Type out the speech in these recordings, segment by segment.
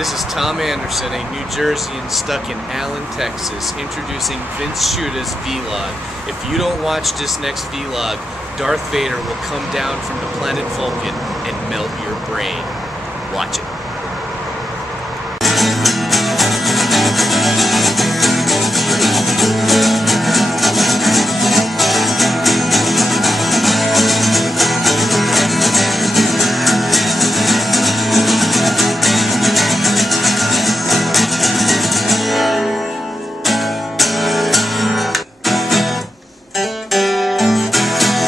This is Tom Anderson, a New Jerseyan stuck in Allen, Texas, introducing Vince Shuta's vlog. If you don't watch this next vlog, Darth Vader will come down from the planet Vulcan and melt your brain. Watch it.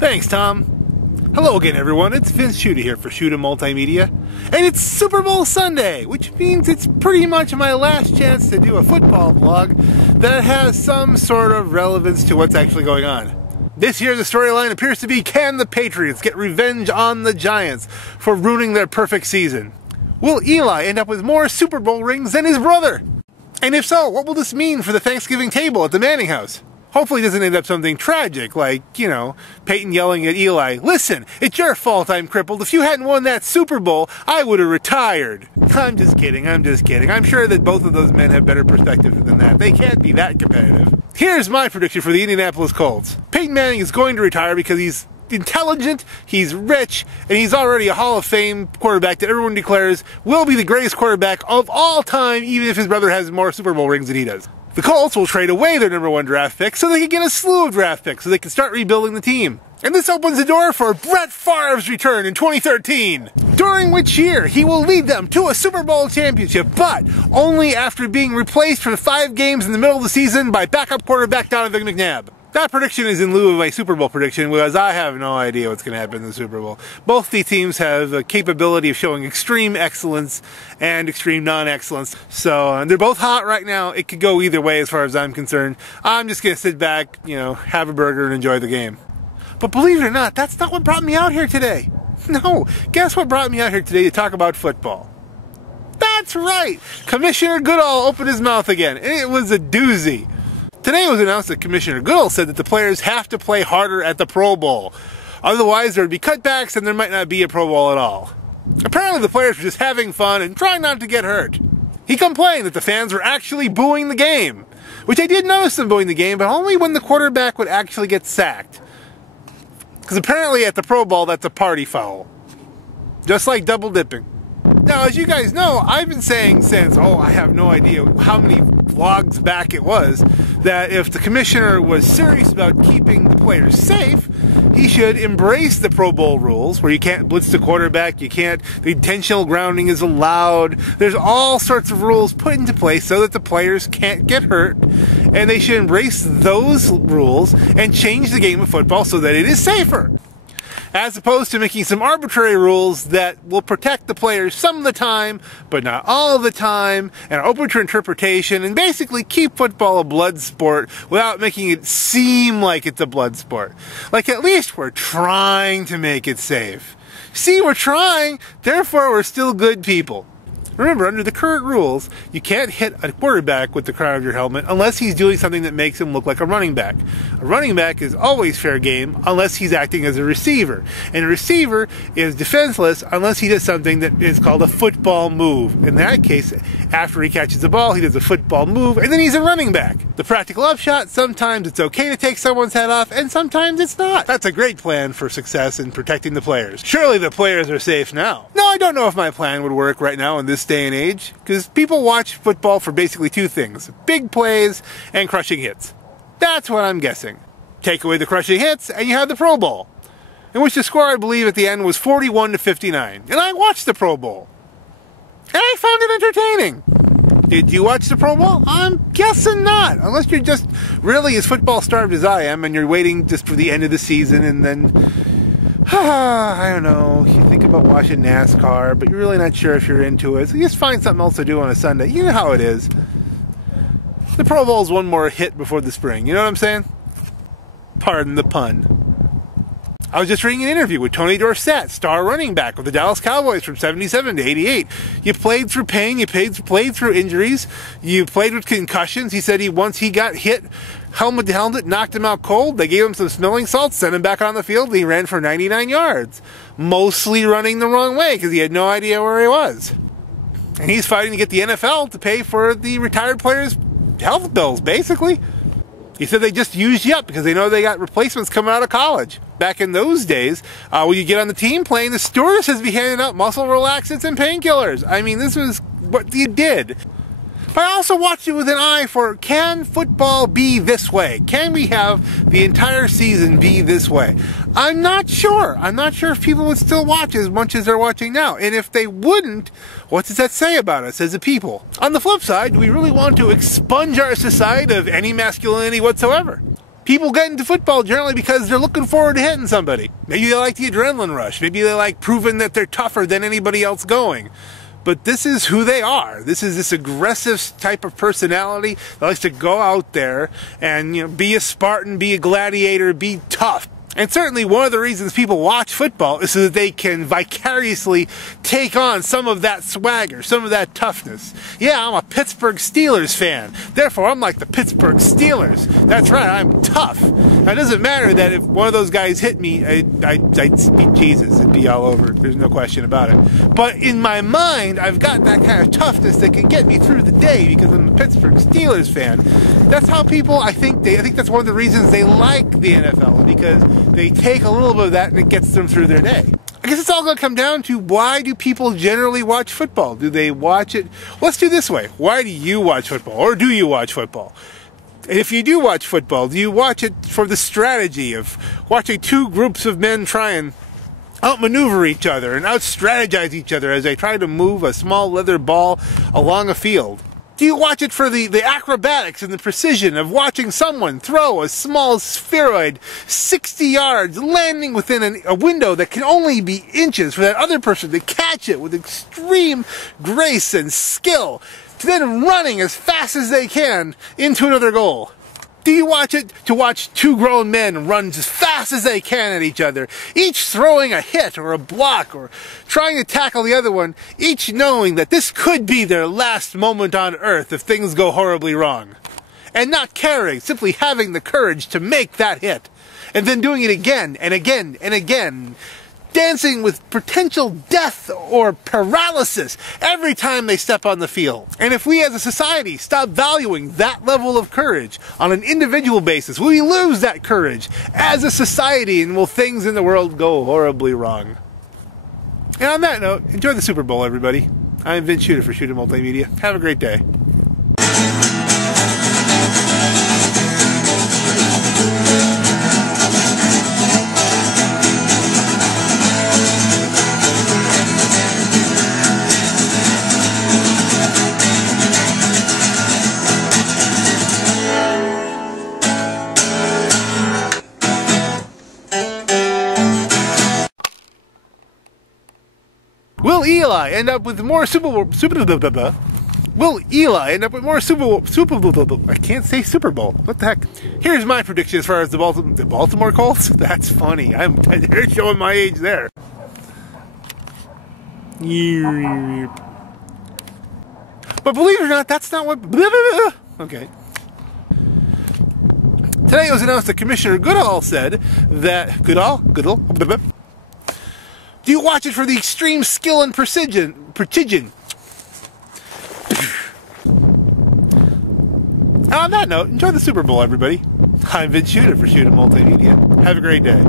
Thanks, Tom. Hello again, everyone. It's Vince Shuta here for Shuta Multimedia. And it's Super Bowl Sunday, which means it's pretty much my last chance to do a football vlog that has some sort of relevance to what's actually going on. This year, the storyline appears to be, can the Patriots get revenge on the Giants for ruining their perfect season? Will Eli end up with more Super Bowl rings than his brother? And if so, what will this mean for the Thanksgiving table at the Manning house? Hopefully it doesn't end up something tragic, like, you know, Peyton yelling at Eli, "Listen, it's your fault I'm crippled. If you hadn't won that Super Bowl, I would have retired." I'm just kidding, I'm just kidding. I'm sure that both of those men have better perspective than that. They can't be that competitive. Here's my prediction for the Indianapolis Colts. Peyton Manning is going to retire because he's intelligent, he's rich, and he's already a Hall of Fame quarterback that everyone declares will be the greatest quarterback of all time, even if his brother has more Super Bowl rings than he does. The Colts will trade away their #1 draft pick so they can get a slew of draft picks so they can start rebuilding the team. And this opens the door for Brett Favre's return in 2013, during which year he will lead them to a Super Bowl championship, but only after being replaced for 5 games in the middle of the season by backup quarterback Donovan McNabb. That prediction is in lieu of my Super Bowl prediction because I have no idea what's going to happen in the Super Bowl. Both the teams have the capability of showing extreme excellence and extreme non-excellence. So they're both hot right now. It could go either way as far as I'm concerned. I'm just going to sit back, you know, have a burger and enjoy the game. But believe it or not, that's not what brought me out here today. No, guess what brought me out here today to talk about football? That's right! Commissioner Goodall opened his mouth again, and it was a doozy. Today it was announced that Commissioner Goodall said that the players have to play harder at the Pro Bowl. Otherwise there would be cutbacks and there might not be a Pro Bowl at all. Apparently the players were just having fun and trying not to get hurt. He complained that the fans were actually booing the game, which I did notice them booing the game, but only when the quarterback would actually get sacked. Because apparently at the Pro Bowl that's a party foul. Just like double dipping. Now, as you guys know, I've been saying since, I have no idea how many vlogs back it was, that if the commissioner was serious about keeping the players safe, he should embrace the Pro Bowl rules, where you can't blitz the quarterback, the intentional grounding is allowed. There's all sorts of rules put into place so that the players can't get hurt, and they should embrace those rules and change the game of football so that it is safer, as opposed to making some arbitrary rules that will protect the players some of the time, but not all of the time, and are open to interpretation, and basically keep football a blood sport without making it seem like it's a blood sport. Like, at least we're trying to make it safe. See, we're trying, therefore we're still good people. Remember, under the current rules, you can't hit a quarterback with the crown of your helmet unless he's doing something that makes him look like a running back. A running back is always fair game unless he's acting as a receiver. And a receiver is defenseless unless he does something that is called a football move. In that case, after he catches the ball, he does a football move, and then he's a running back. The practical upshot, sometimes it's okay to take someone's head off, and sometimes it's not. That's a great plan for success in protecting the players. Surely the players are safe now. No, I don't know if my plan would work right now in this day and age, because people watch football for basically 2 things: big plays and crushing hits. That's what I'm guessing. Take away the crushing hits and you have the Pro Bowl, in which the score, I believe, at the end was 41-59. And I watched the Pro Bowl, and I found it entertaining. Did you watch the Pro Bowl? I'm guessing not, unless you're just really as football starved as I am and you're waiting just for the end of the season, and then I don't know, you think about watching NASCAR, but you're really not sure if you're into it, so you just find something else to do on a Sunday. You know how it is. The Pro Bowl is one more hit before the spring, you know what I'm saying? Pardon the pun. I was just reading an interview with Tony Dorsett, star running back of the Dallas Cowboys from 77 to 88. You played through pain, you played through injuries, you played with concussions. He said once he got hit helmet to helmet, knocked him out cold. They gave him some smelling salts, sent him back on the field, and he ran for 99 yards. Mostly running the wrong way because he had no idea where he was. And he's fighting to get the NFL to pay for the retired players' health bills, basically. He said they just used you up because they know they got replacements coming out of college. Back in those days, when you get on the team plane, the stewardesses would be handing out muscle relaxants and painkillers. I mean, this was what you did. But I also watched it with an eye for, can football be this way? Can we have the entire season be this way? I'm not sure. I'm not sure if people would still watch as much as they're watching now. And if they wouldn't, what does that say about us as a people? On the flip side, do we really want to expunge our society of any masculinity whatsoever? People get into football generally because they're looking forward to hitting somebody. Maybe they like the adrenaline rush. Maybe they like proving that they're tougher than anybody else going. But this is who they are. This is this aggressive type of personality that likes to go out there and, you know, be a Spartan, be a gladiator, be tough. And certainly one of the reasons people watch football is so that they can vicariously take on some of that swagger, some of that toughness. Yeah, I'm a Pittsburgh Steelers fan. Therefore, I'm like the Pittsburgh Steelers. That's right, I'm tough. Now, it doesn't matter that if one of those guys hit me, I'd speak Jesus. It'd be all over. There's no question about it. But in my mind, I've got that kind of toughness that can get me through the day because I'm a Pittsburgh Steelers fan. That's how people, I think that's one of the reasons they like the NFL, because they take a little bit of that and it gets them through their day. I guess it's all going to come down to, why do people generally watch football? Do they watch it? Let's do it this way. Why do you watch football? Or do you watch football? And if you do watch football, do you watch it for the strategy of watching two groups of men try and outmaneuver each other and out-strategize each other as they try to move a small leather ball along a field? Do you watch it for the acrobatics and the precision of watching someone throw a small spheroid 60 yards, landing within a window that can only be inches, for that other person to catch it with extreme grace and skill, to then running as fast as they can into another goal? Do you watch it to watch two grown men run as fast as they can at each other, each throwing a hit or a block or trying to tackle the other one, each knowing that this could be their last moment on earth if things go horribly wrong? And not caring, simply having the courage to make that hit, and then doing it again and again and again, dancing with potential death or paralysis every time they step on the field. And if we as a society stop valuing that level of courage on an individual basis, will we lose that courage as a society, and will things in the world go horribly wrong? And on that note, enjoy the Super Bowl, everybody. I'm Vince Shuta for Shuta Multimedia. Have a great day. Will Eli end up with more Will Eli end up with more I can't say Super Bowl. What the heck? Here's my prediction as far as the Baltimore Colts. That's funny. They're showing my age there. But believe it or not, that's not what... Okay. Today it was announced that Commissioner Goodall said that... Goodall? Do you watch it for the extreme skill and precision? And on that note, enjoy the Super Bowl, everybody. I'm Vince Shuta for Shuta Multimedia. Have a great day.